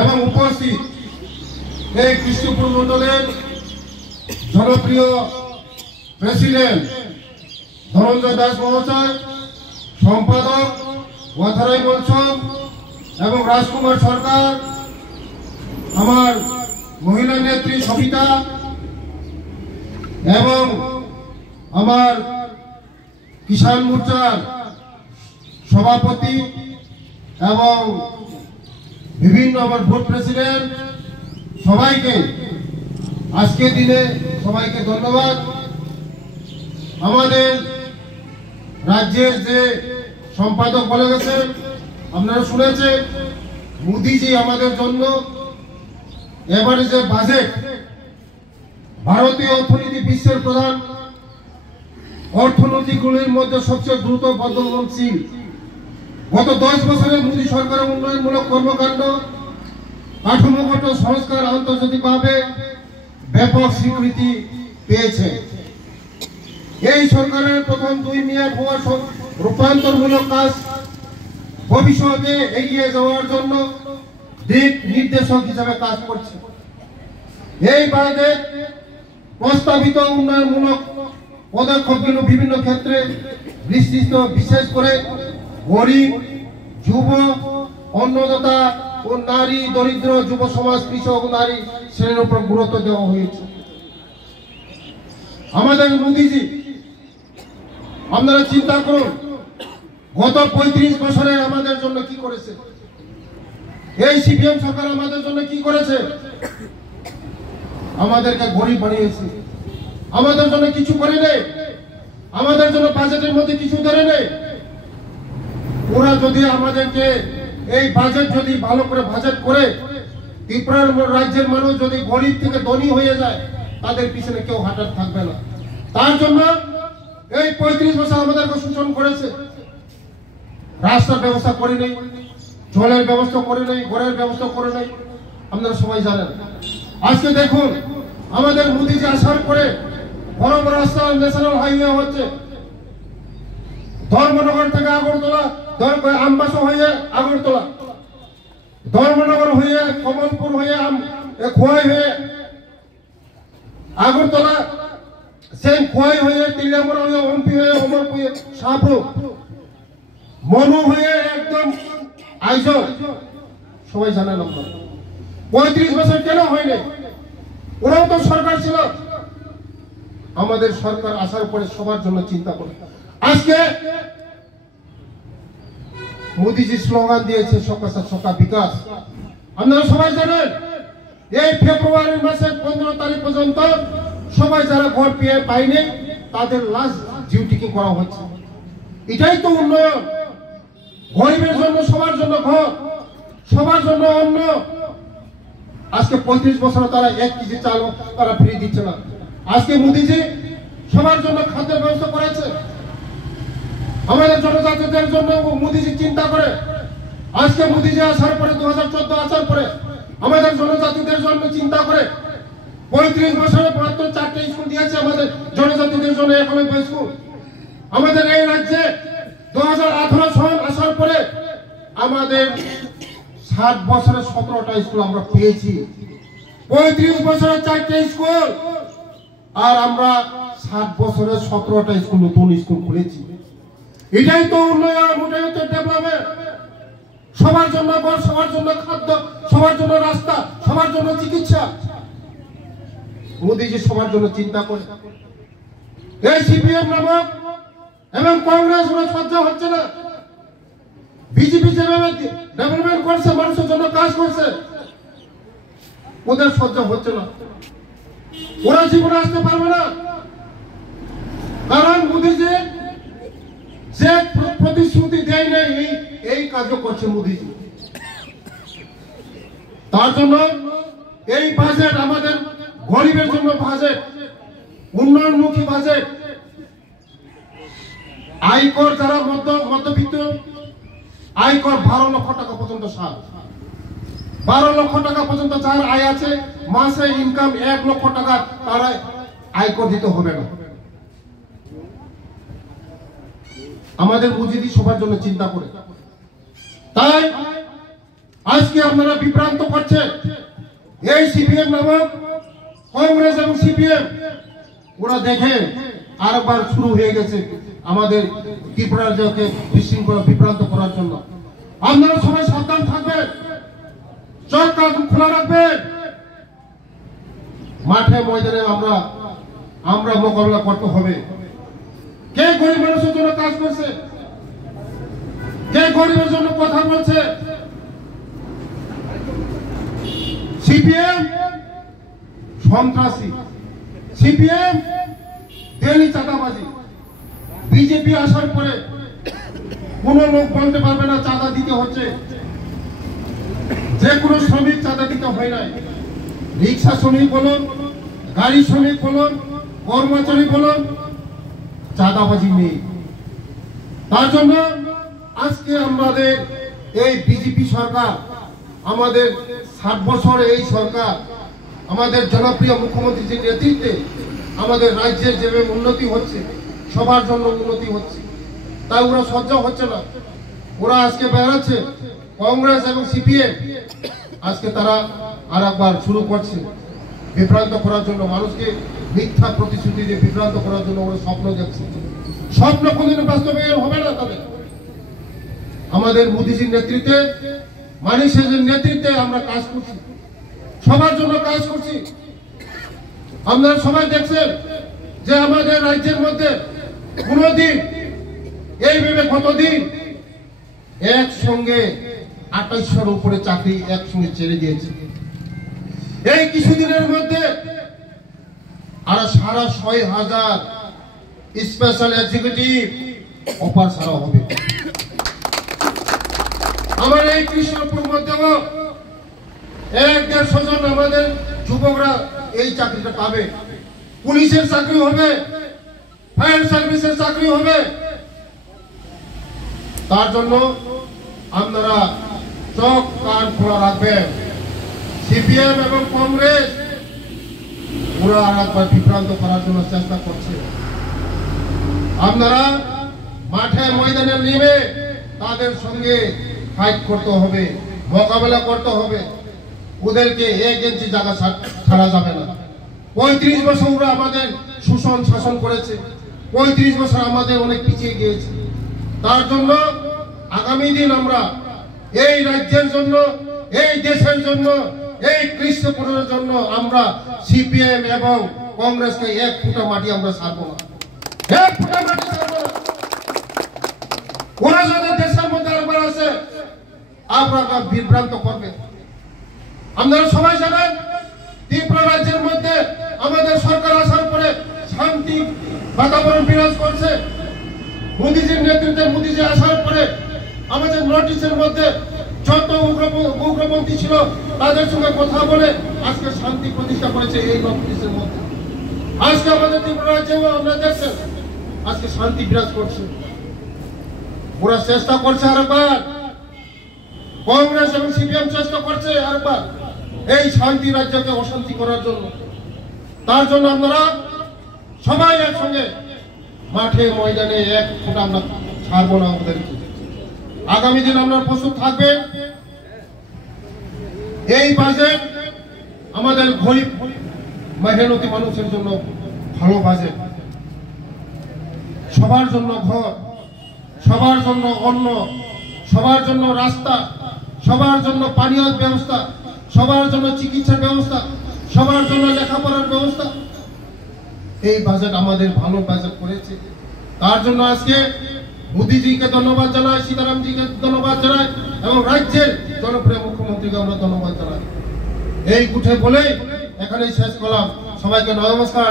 এবং উপস্থিত এই কৃষ্ণপুর মন্ডলের জনপ্রিয় প্রেসিডেন্ট ধনঞ্জয় দাস মহাশয়, সম্পাদক ওয়াথারাই মঞ্চ এবং রাজকুমার সরকার, আমার মহিলা নেত্রী সবিতা এবং আমার কিষাণ মোর্চার সভাপতি এবং বিভিন্ন আমার ভোট প্রেসিডেন্ট, সবাইকে আজকের দিনে সবাইকে ধন্যবাদ। আমাদের রাজ্যের যে সম্পাদক বলে গেছেন, আপনারা শুনেছেন, মোদিজি আমাদের জন্য এবারে যে বাজেট, ভারতীয় অর্থনীতি বিশ্বের প্রধান অর্থনীতিগুলির মধ্যে সবচেয়ে দ্রুত বর্ধমানশীল। গত 10 বছরে মোদী সরকারের উন্নয়নমূলক কর্মকাণ্ড, কাঠামোগত সংস্কার আন্তর্জাতিকভাবে ব্যাপক স্বীকৃতি পেয়েছে। এই সরকারের প্রথম 2 মেয়াদ হওয়া রূপান্তরমূলক কাজ ভবিষ্যতে এগিয়ে যাওয়ার জন্য দিক নির্দেশক হিসেবে কাজ করছে। এই বাজেট প্রস্তাবিত উন্নয়নমূলক পদক্ষেপগুলো বিভিন্ন ক্ষেত্রে বিস্তৃত, বিশেষ করে গরিব, যুব, অন্নদাতা ও নারী, দরিদ্র যুব সমাজ, কৃষক, নারী শ্রেণীর উপর গুরুত্ব দেওয়া হয়েছে। আমাদের মোদিজি, আপনারা চিন্তা করুন, গত 35 বছরে আমাদের জন্য কি করেছে? এই সিপিএম সরকার আমাদের জন্য কি করেছে? আমাদেরকে গরিব বানিয়েছে, আমাদের জন্য কিছু করে নেই, আমাদের জন্য বাজেটের মধ্যে কিছু ধরে নেই। ওরা যদি আমাদেরকে এই বাজেট যদি ভালো করে বাজেট করে ত্রিপুরার রাজ্যের মানুষ যদি গরিব থেকে ধনী হয়ে যায়, তাদের পিছনে কেউ হাঁটার থাকবে না। তার জন্য এই 35 বছর আমাদেরকে শোষণ করেছে। রাস্তার ব্যবস্থা করে নেই, জলের ব্যবস্থা করে নেই, ঘরের ব্যবস্থা করে নেই, আপনারা সবাই জানেন। আজকে দেখুন, আমাদের মোদিজি আসার পরে বড় বড় রাস্তা, ন্যাশনাল হাইওয়ে হচ্ছে। ধর্মনগর থেকে আগরতলা, আমবাসা হয়ে আগরতলা, ধর্মনগর হয়ে কমলপুর হয়ে খোয়াই হয়ে আগরতলা, সেই খোয়াই হয়ে তিলামরা হয়ে অম্পি হয়ে অমরপুর শাহপুর, মনু হয়ে একদম আইজল, সবাই জানেন। 35 বছর কেন হয়নি? ওরাও তো সরকার ছিল। আমাদের সরকার আসার পরে সবার জন্য চিন্তা করে। আজকে মোদিজি স্লোগান দিয়েছে সবকা সাথ সবকা বিকাশ। আপনারা সবাই জানেন, এই ফেব্রুয়ারি মাসের 15 তারিখ পর্যন্ত সবাই যারা ঘর পেয়ে পায়নি, তাদের লাস্ট ডিউটি কি করা হচ্ছে। এটাই তো উন্নয়ন। গরিবের জন্য, সবার জন্য ঘর, সবার জন্য অন্ন। আজকে 35 বছর তারা 1 কেজি চাল তারা ফ্রি দিচ্ছে না। আজকে মোদিজি সবার জন্য খাদ্যের ব্যবস্থা করেছে। আমাদের জনজাতিদের জন্য মোদিজি চিন্তা করে। আজকে মোদিজি আসার পরে 2014 আসার পরে আমাদের জনজাতিদের জন্য চিন্তা করে 35 বছরে 4টা স্কুল দিয়েছে আমাদের জনজাতিদের জন্য, 91 স্কুল। আমাদের এই রাজ্যে 2018 সাল আসার পরে আমাদের 60 বছরে 17টা স্কুল আমরা পেয়েছি। 35 বছরে 4টা স্কুল, আর আমরা 60 বছরে 17টা স্কুল, নতুন স্কুল খুলেছি। এটাই তো উন্নয়ন, ওটাই তো ডেভেলপমেন্ট। সবার জন্য ঘর, সবার জন্য খাদ্য, সবার জন্য রাস্তা, সবার জন্য চিকিৎসা। মোদিজি সবার জন্য চিন্তা করে। এই সিপিএম নামক এবং কংগ্রেস ওরা সহ্য হচ্ছে না। বিজেপি যেভাবে ডেভেলপমেন্ট করছে, মানুষের জন্য কাজ করছে, ওদের সহ্য হচ্ছে না। ওরা জীবনে আসতে পারবে না। কারণ মোদিজি যে প্রতিশ্রুতি দেয় নাই, এই কাজও করছে মোদিজি। তার জন্য এই বাজেট আমাদের গরিবের জন্য বাজেট, উন্নয়নমুখী বাজেট। আয়কর যারা মধ্যবিত্ত, আয়কর 12 লক্ষ টাকা পর্যন্ত, 12 লক্ষ টাকা পর্যন্ত যার আয় আছে, মাসে ইনকাম 1 লক্ষ টাকা, তারা আয়কর দিতে হবে না। আমাদের মোদিজি সবার জন্য চিন্তা করে। তাই আজকে আপনারা বিভ্রান্ত করছে। এই সিপিএম নামক কংগ্রেস এবং সিপিএম ওরা দেখেন আরেকবার শুরু হয়ে গেছে আমাদের ত্রিপুরা রাজ্যকে বিশৃঙ্খলা বিভ্রান্ত করার জন্য। আপনারা সবাই সাবধান থাকবেন, চোখ কান খোলা রাখবেন। মাঠে ময়দানে আমরা মোকাবিলা করতে হবে। কে গরিব মানুষের জন্য কাজ করছে, কে গরিবের জন্য কথা বলছে? সিপিএম সন্ত্রাসী, সিপিএম দেলি চাঁদাবাজি। বিজেপি আসার পরে কোন লোক বলতে পারবে না চাঁদা দিতে হচ্ছে। যে কোনো শ্রমিক চাঁদা দিতে হয় নাই। রিক্সা শ্রমিক বলুন, গাড়ি শ্রমিক বলুন, কর্মচারী বলুন, চাঁদাবাজি নেই। তার জন্য আজকে আমাদের এই বিজেপি সরকার, আমাদের 60 বছর এই সরকার, আমাদের জনপ্রিয় মুখ্যমন্ত্রীর নেতৃত্বে আমাদের রাজ্যের যেভাবে উন্নতি হচ্ছে, সবার জন্য উন্নতি হচ্ছে, তাই ওরা সহ্য হচ্ছে না। ওরা আজকে বেড়াচ্ছে কংগ্রেস এবং সিপিএম, আজকে তারা আর একবার শুরু করছে বিভ্রান্ত করার জন্য, মানুষকে মিথ্যা প্রতিশ্রুতি দিয়ে বিভ্রান্ত করার জন্য ওরা স্বপ্ন দেখছে। স্বপ্ন কোনদিন বাস্তবায়ন হবে না তাদের। আমাদের মোদীজির নেতৃত্বে, মানুষের নেতৃত্বে আমরা কাজ করছি, সবার জন্য কাজ করছি। আপনারা সবাই দেখছেন যে আমাদের রাজ্যের মধ্যে কোনদিন এইভাবে কতদিন একসঙ্গে 2800-এর উপরে চাকরি একসঙ্গে ছেড়ে দিয়েছে। এই কিছুদিনের মধ্যে আর সারা 6000 স্পেশাল এক্সিকিউটিভ অফার ছাড়া হবে। আমার এই কৃষ্ণপুর মধ্যেও 1-150 জন আমাদের যুবকরা এই চাকরিটা পাবে। পুলিশের চাকরি হবে, ফায়ার সার্ভিসের চাকরি হবে। তার জন্য আপনারা চোখ কান খোলা রাখবেন। সিপিএম এবং কংগ্রেস ওরা আর একবার বিভ্রান্ত করার জন্য চেষ্টা করছে। আপনারা মাঠে ময়দানে নেমে তাদের সঙ্গে ফাইট করতে হবে, মোকাবেলা করতে হবে। ওদেরকে 1 ইঞ্চি জায়গা ছাড়া যাবে না। 35 বছর ওরা আমাদের শোষণ শাসন করেছে, 35 বছর আমাদের অনেক পিছিয়ে গিয়েছে। তার জন্য আগামী দিন আমরা এই রাজ্যের জন্য, এই দেশের জন্য, এই কৃষ্ণপুরের জন্য আমরা সিপিএম এবং কংগ্রেসকে 1 ফুটা মাটি আমরা ছাড়বো না, 1 ফুটা মাটি ছাড়বো না। ওরা যদি দেশের মধ্যে আরেকবার আসে আপনারা বিভ্রান্ত করবে। আপনারা সবাই জানেন ত্রিপুরা রাজ্যের মধ্যে আমাদের সরকার আসার পরে শান্তি বাতাবরণ বিরাজ করছে। মোদীজির নেতৃত্বে, মোদীজি আসার পরে আমাদের নোটিশের মধ্যে যত উগ্রপন্থী ছিল তাদের সঙ্গে কথা বলে আজকে শান্তি প্রতিষ্ঠা করেছে এই নোটিশের মধ্যে। আজকে আমাদের ত্রিপুরা রাজ্যেও আমরা দেখছেন আজকে শান্তি বিরাজ করছে। ওরা চেষ্টা করছে আরেকবার, কংগ্রেস এবং সিপিএম চেষ্টা করছে আরেকবার এই শান্তি রাজ্যকে অশান্তি করার জন্য। তার জন্য আপনারা সবাই একসঙ্গে মাঠে ময়দানে 1 ফুটা আমরা ছাড়বো না। আমাদেরকে আগামী দিন আমরা প্রস্তুত থাকবে। এই বাজেট আমাদের গরিব মেহনতি মানুষের জন্য ভালো বাজেট। সবার জন্য ঘর, সবার জন্য অন্ন, সবার জন্য রাস্তা, সবার জন্য পানীয় ব্যবস্থা, সবার জন্য চিকিৎসার ব্যবস্থা, সবার জন্য লেখাপড়ার ব্যবস্থা। এই বাজেট আমাদের ভালো বাজেট করেছে। তার জন্য আজকে মোদীজিকে ধন্যবাদ জানাই, সীতারামজিকে ধন্যবাদ জানাই এবং রাজ্যের জনপ্রিয় মুখ্যমন্ত্রীকে আমরা ধন্যবাদ জানাই। এই কুঠে বলেই এখানেই শেষ করলাম। সবাইকে নমস্কার।